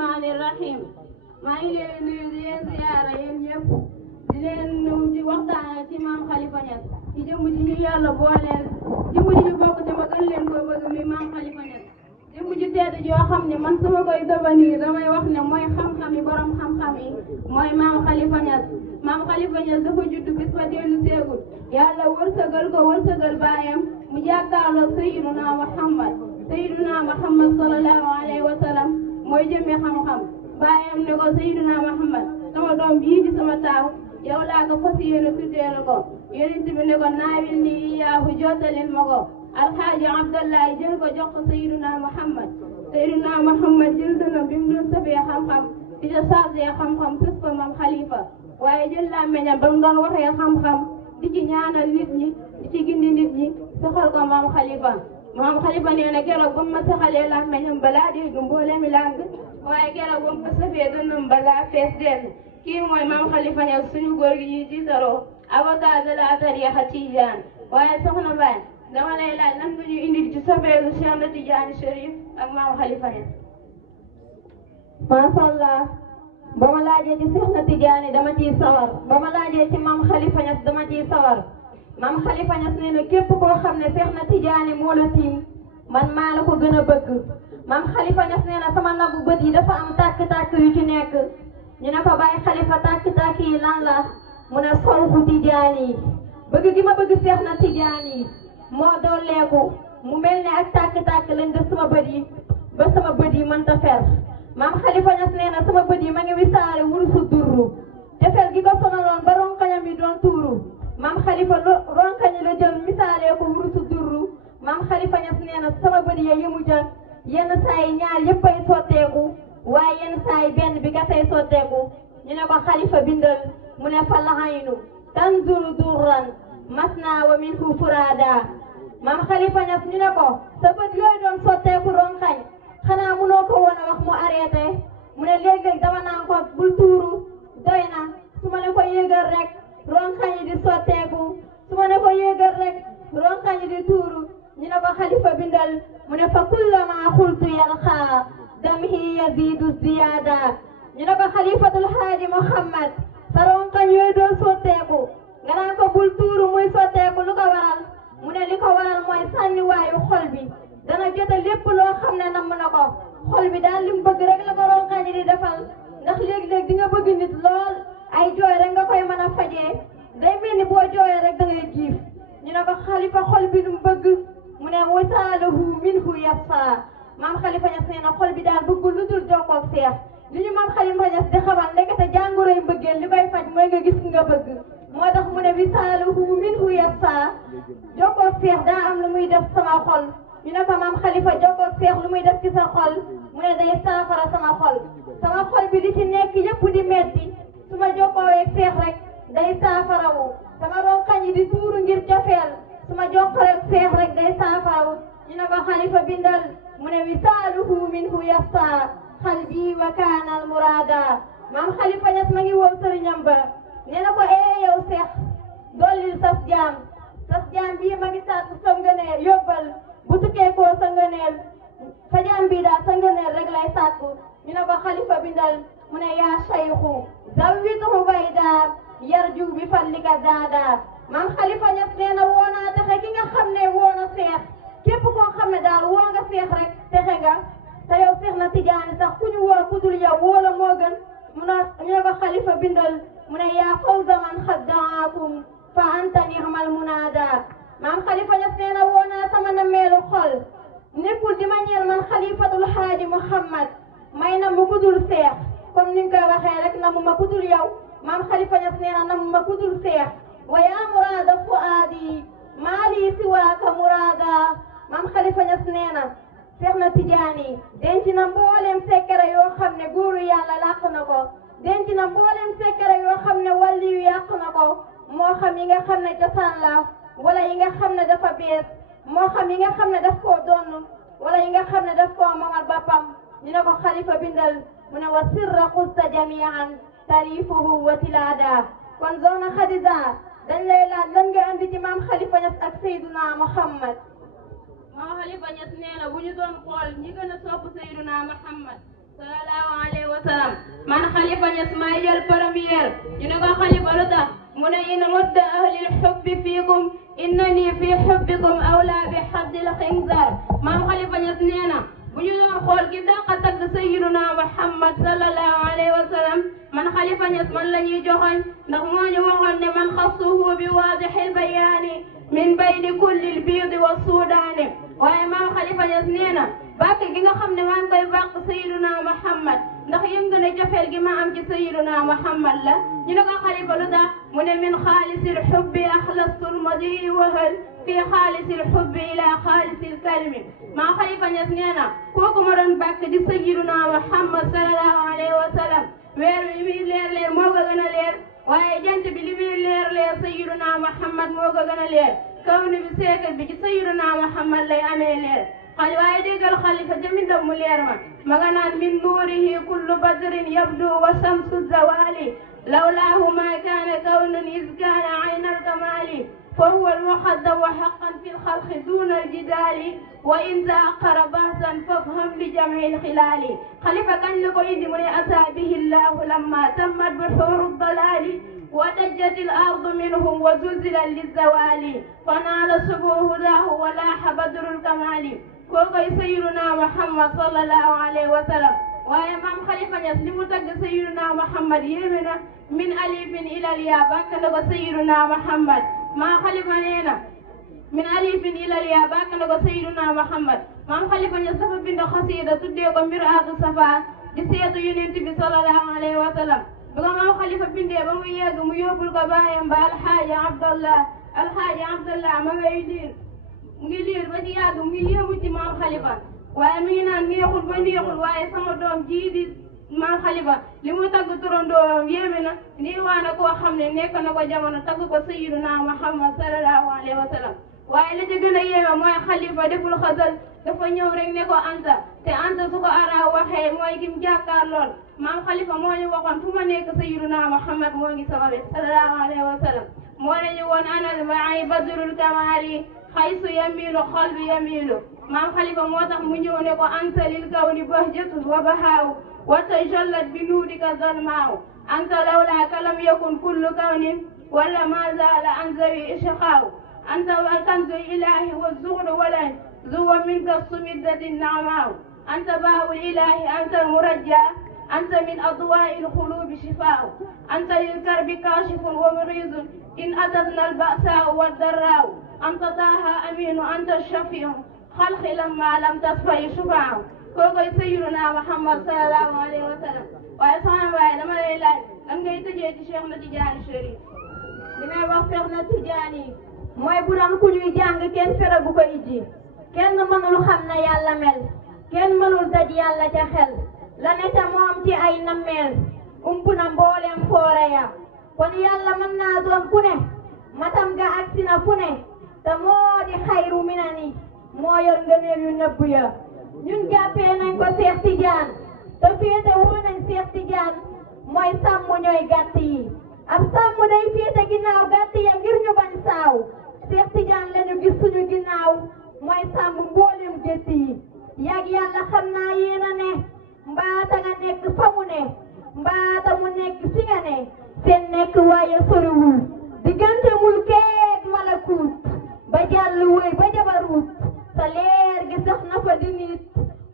rahmaani rahim maa ngi leen nuyu di leen ziyaara yéen ñëpp di leen di waxtaan ci maam Khalifa Niass ci jëmm ji ñu yàlla booleel jëmm ji ñu bokk te ma gën leen koo bëgg mi maam Khalifa Niass jëmm ji tedd joo xam ne man su ma koy devenir damay wax ne mooy xam-xam yi borom xam-xam yi mooy maam Khalifa Niass maam Khalifa Niass dafa juddu bis fa dellu seegul yàlla wërsëgal ko wërsëgal baayam mu jàkkaarloog Sayyiduna Muhammad sallallahu alayhi wa sallam mooy jëmmi xam-xam baayam ne ko Sayyiduna Muhammad sama doom bii di sama taaw yow laa ko fas yéene tuddee la ko yonent bi ne ko naawil ni iyaahu jottalil ma ko alxaaji Abdallahi jël ko jox ko Sayyiduna Muhammad jël dënam bi mu doon safee xam-xam di ca chargé xam-xam sës ko maam Khalifa waaye jël làmmiñam ba mu doon waxee xam-xam di ci ñaanal nit ñi di ci gindi nit ñi saxal ko maam Khalifa nee na keroog ba mu ma saxalee làmmiñam balaa dégg mboolemi làng waaye keroog ba mu ko safee dënam balaa fees dell kii mooy maam Khalifa Niass suñu góor gi ñuy jiitaroo avocat de la tariqa Tijaan waaye soxna Baye dama lay laaj lan nga ñu indi ci safeelu Cheikh na Tidiane Chérif ak maam Khalifa Niass. Masha Allah ba ma laajee ci Cheikh na Tidiane dama ciy sawar ba ma laajee ci maam Khalifa Niass dama ciy sawar maam Khalifa Niass nee na képp koo xam ne Cheikh na Tidiane moo la tiim man maa la ko gën a bëgg maam Khalifa Niass nee na sama nagu bët yi dafa am tàkk-tàkk yu ci nekk ñu ne ko bàyyi Khalifa tàkk-tàkk yi lan la mu ne sawxu Tidiane yi bëgg gi ma bëgg Cheikh na Tidiane yi moo dooleeku mu mel ne ak tàkk-tàkk lañ def sama bët yi ba sama bët yi mënta fer maam Khalifa Niass nee na sama bët yi ma ngi wisaare wurusu durru defel gi ko sonaloon ba ronkañam yi doon tuuru maam Khalifa ronkañi la jël misaalee ko wurusu durru maam Khalifa Niass nee na sama bët ya yëmu ca yenn saa yi ñaar yëpp ay sotteeku waaye yenn saa yi benn bi gasay sotteeku ñu ne ko Khalifa bindal mu ne fa lahaynu tanzuru durran masna wa minhu furada maam Khalifa Niass ñu ne ko sa bët yooyu doon sotteeku ronkañ xanaa munoo ko woon a wax mu arrêté mu ne léeg-léeg dama naan ko bul tuuru doy na su ma ne ko yéegal rek ronkañ yi di sotteeku su ma ne ko yéegal rek ronkañ yi di tuuru ñu ne ko Khalifa bindal mu ne fa kullama xultu yarxaa damhi yazidu ziyada ñu ne ko Khalifatul Haadi Muhammad sa ronkañ yooyu doon sotteeku nga naan ko bul tuuru muy sotteeku lu ko waral mu ne li ko waral mooy sànniwaayu xol bi dana jote lépp loo xam ne namm na ko xol bi daal li mu bëgg rek la ko ronkañ di defal ndax léeg-léeg di nga bëgg nit lool ay jooy rek nga koy mën a fajee day mel ni boo jooyee rek da ngay giif ñu ne ko Khalifa xol bi lu mu bëgg mu ne wasaalahu minhu yasfa maam Khalifa Niass nee na xol bi daal bëggul lu dul jokkoog seex li ñu maam Khalifa Niass di xamal ndekete jàngoroy mbëggeel li koy faj mooy nga gis nga bëgg moo tax mu ne wasaalahu minhu yasfa jokkoog seex daa am lu muy def sama xol ñu ne ko maam Khalifa jokkoog seex lu muy def ci sa xol mu ne day saafara sama xol bi li ci nekk yëpp di metti su ma jokkoowee seex rek day saafarawu sama ronkañ yi di tuuru ngir cofeel su ma jokkoo seex rek day saafarawu ñu ne ko Khalifa bindal mu ne wisaaluhu minhu yasta xalbi wa kaana al murada maam Khalifa Niass ma ngi woo sëriñam ba nee na ko yow seex dollil sas jaam bii ma ngi sàkku sa ngëneel yóbbal bu tukkee koo sa ngëneel sa jaam bii daal sa ngëneel rek lay sàkku ñu ne ko Khalifa bindal mu ne yaa sayxu zawwidhu bayda yarju bi fadlika zaada maam Khalifa Niass nee na woo naa texe ki nga xam ne woo na seex képp koo xam ne daal woo nga seex rek texe nga te yow Seex na Tijaani sax ku ñu woo ku dul yow woo la moo gën mu ne ñu ne ko Khalifa bindal mu ne yaa fawza man xaddaakum fa anta ni'mal munaada maam Khalifa Niass nee na woo naa sama nameelu xol nekkul di ma ñeel man Khalifatul Haadi Muhammad may na mu kudul seex comme ni nga koy waxee rek na mu ma kudul yow maam Khalifa Niass nee na mu ma kudul seex wa yaa muraada fuaadi maali siwaaka muraada maam Khalifa Niass nee na Seex na Tijaani denc na mboolem sekkere yoo xam ne góoru yàlla làq na ko denc na mboolem sekkere yoo xam ne wàlliyu yàq na ko moo xam yi nga xam ne cosaan la wala yi nga xam ne dafa bees moo xam yi nga xam ne daf koo donn wala yi nga xam ne daf koo moomal boppam ñu ne ko Khalifa bindal mu ne wa sirra xusta jamian tarifuhu wa tilaada kon Soxna Khadija dañ lay laaj lan nga andi ci maam Khalifa Niass ak Seydina Muhammad maam Khalifa Niass nee na bu ñu doon xool ñi gën a sopp Seydina Muhammad sallallahu alayhi man Khalifa Niass maay jël première ñu ne ko Khalifa lu tax mu ne in mudda ahlil hubbi fiikum innani fi hubbikum awla bi haddil xinzar maam Khalifa Niass nee na bu ñu doon xool ki dàqa tagg sayyiduna Muhammad sallallahu alayhi wa sallam man Khalifa Niass man la ñuy joxoñ ndax moo ñu waxoon ne man xassuhu bi waadihil bayaani min bayni kullil biidi wa suudaani waaye maam Khalifa Niass nee na bàkk gi nga xam ne maa ngi koy bàkk sayyiduna Muhammad ndax yëngu na jofeel gi ma am ci sayyiduna Muhammad la ñu ne ko Khalifa lu tax mu ne min xaalisil xubbi axlastul madi wahal fi xaalisil xubbi ila xaalisil kalimi maa Khalifa Niass nee na kooku ma doon bàkk di sayyiduna Muhammad sallallahu alayhi wa sallam weer wi li muy leer leer moo ko gën a leer waaye jant bi li muy leer leer sayyiduna Muhammad moo ko gën a leer kaw ni bi seekal bi ci sayyiduna Muhammad lay amee leer xali waaye déggal Khalifa jami ndam mu leer ma nga naan min nuurihi kullu badrin yabdu wa shamsu zawali lawlaahu ma kaana kawnun is kaana ayna alkamali فهو المقدم حقا في الخلق دون الجدال وإن تأخر بحثا فافهم لجمع الخلال خليفة كان لكو إندي من أتى به الله لما تمت بحور الضلال ودجت الأرض منهم وزلزلا للزوال فنال سبوه هداه ولاح بدر الكمال كوكو سيدنا محمد صلى الله عليه وسلم waaye maam Khalifa Niass li mu tagg sayyiduna Muhammad yéeme na min alifin ilal yaa bàkk na ko sayyiduna Muhammad maam Khalifa nee na min alifin ilal yaa bàkk na ko sayyiduna Muhammad maam Khalifa Niass dafa bind xasiida tuddee ko Mir'atu Safa di seetu Yonent bi sallallahu alayhi wa sallam bu ko maam Khalifa bindee ba mu yegg mu yóbbul ko baayam ba alxaaji Abdallah ma ngay liir mu ngi liir ba ci yàgg mu ngi yéemu ci maam Khalifa waaye mi ngi naan neexul ba neexul waaye sama doom jii di maam Khalifa li mu tagg turandoom yéeme na nii waa na koo xam ne nekk na ko jamono tagg ko sayyiduna Muhammad sallallahu alayhi wa sallam waaye la ca gën a yéeme mooy Khalifa deful xasal dafa ñëw rek ne ko Anta te Anta su ko ara waxee mooy kim jàkkaar lool maam Khalifa moo ñu waxoon fu ma nekk sayyiduna Muhammad moo ngi sama wet sallallahu alayhi wa sallam moo ne ñu woon anal maay badrul kamali xaysu yamilu xalbi yamilu maam Khalifa moo tax mu ñëw ne ko anta lil kawni bahjatun wa bahaaw wa tajallat bi nuurika zalmaaw anta lawlaaka lam yakun kullu kawnin wala ma zaala an zawi ishqaaw anta wal kanzu ilahi wa zuhru walan zuwa minka sumiddati naamaaw anta baabul ilahi anta murajja anta min adwaa'i lxuluubi shifaaw anta lil karbi kaashifun wa muriizun in atatna alba'saa'u waddarraaw anta taaha amiinu anta shafii'u xalqi lamma lam tasfayi shufaaw kookoy sayyiduna Muhammad sallallahu alayhi wa sallam waaye soxna Mbaye dama lay laaj lan ngay tëjee ci Cheikh na Tidiane Chérif li may wax Cheikh na Tidiane mooy bu doon ku ñuy jàng kenn feragu ko ijji kenn mënul xam na yàlla mel kenn mënul daj yàlla ca xel la ne ca moom ci ay nammeel ump na mboolem foore ya kon yàlla mën naa doon ku ne matam ga agsi na fu ne te moo di xayru minani moo yor ngëneel yu nëbb ya ñun jàppee nañ ko Cheikh Tidiane te féete woo nañ Cheikh Tidiane mooy sàmm ñooy gàtt yi ab sàmm day féete ginnaaw gàtt ya ngir ñu bañ saaw Cheikh Tidiane lañu gis suñu ginnaaw mooy sàmm mboolem gétt yi yàgg yàlla xam naa yéen a ne mbaata nga nekk fa mu ne mbaata mu nekk fi nga ne seen nekk waaye soriwul diggante mulkeek malakuut ba jàll wëy ba jabaruut sa leer gi sax na fa di nit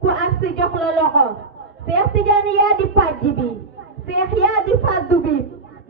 ku agsi jox la loxo Cheikh Tidiane yaa di pàjj bi Cheikh yaa di fàddu bi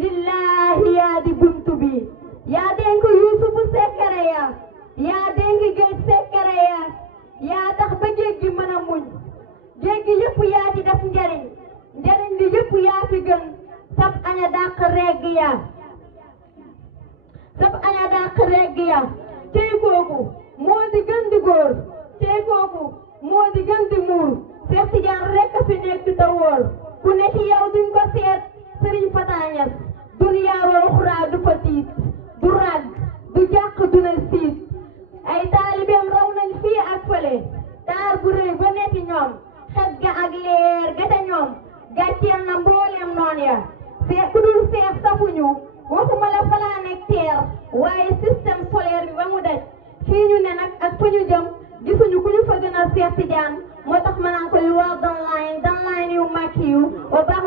lillahi yaa di buntu bi yaa dénk Yuusufu sekkere ya yaa dénk géej sekkere ya yaa tax ba géej gi mën a muñ géej gi yëpp yaa di def njariñ li yëpp yaa fi gën sab aña dàq regg ya tey kooku moo di gën di góor tey kooku moo di gën di muur Cheikh Tidiane rekk fi nekk te wóor ku ne ci yow duñ ko seet Sëriñ Fata Ñas duniyaa wa uxraa du fa tiit du ràgg du jàq du na siit ay taalibeem raw nañ fii ak fële taar bu rëy ba netti ñoom xet ga ak leer ga ca ñoom gàcceel na mbooleem noon ya seet ku dul seet safuñu waxuma la planète Terre waaye système solaire bi ba mu daj fii ñu ne nag ak fa ñu jëm gisuñu ku ñu fa gën a Cheikh Tidiane moo tax ma naan ko yu war dan line yu màkk yu wa baax